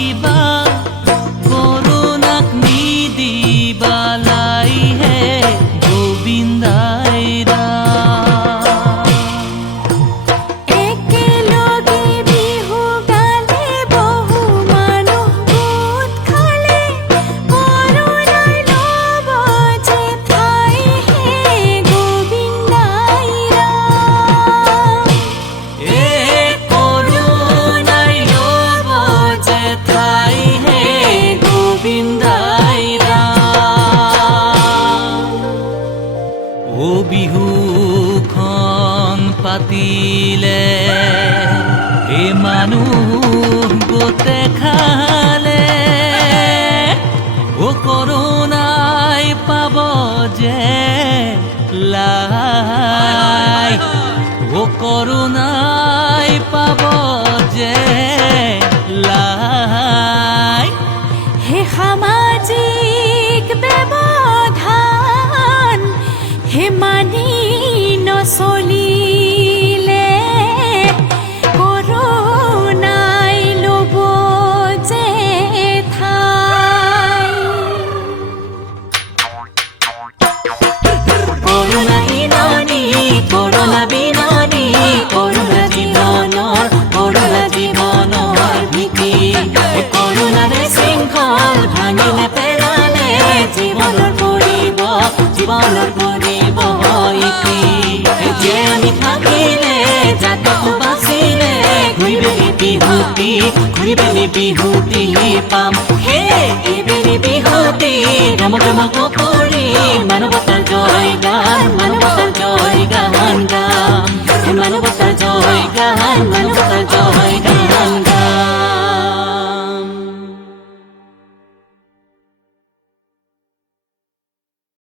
নকৰিবা কৰোণাক নিদিবালাই হে গোবিন্দাই বিহুখন পাতিলে এ মানুহ গোটে খালে ও কৰোণাই পাব যে লাই ও কৰোণাই পাব যে লাই হে সামাজিক ব্যৱধান হে মানি নচলিলে কৰোণাই ল'ব যে ঠাই কৰোণা বিননি কৰোণা বিননি কৰোণা জীৱনৰ ভীতি কৰোণাৰে শৃংখল ভাঙিলে পেলালে জীৱনৰ পৰিব ইতি যে আমি থাকিলে জাতকো বাচিলে ঘূৰিবেলি বিহুতি পাম হে এইবেলি বিহুতি ৰম কৰি মানৱতাৰ জয় গান গাম মানৱতাৰ জয় গান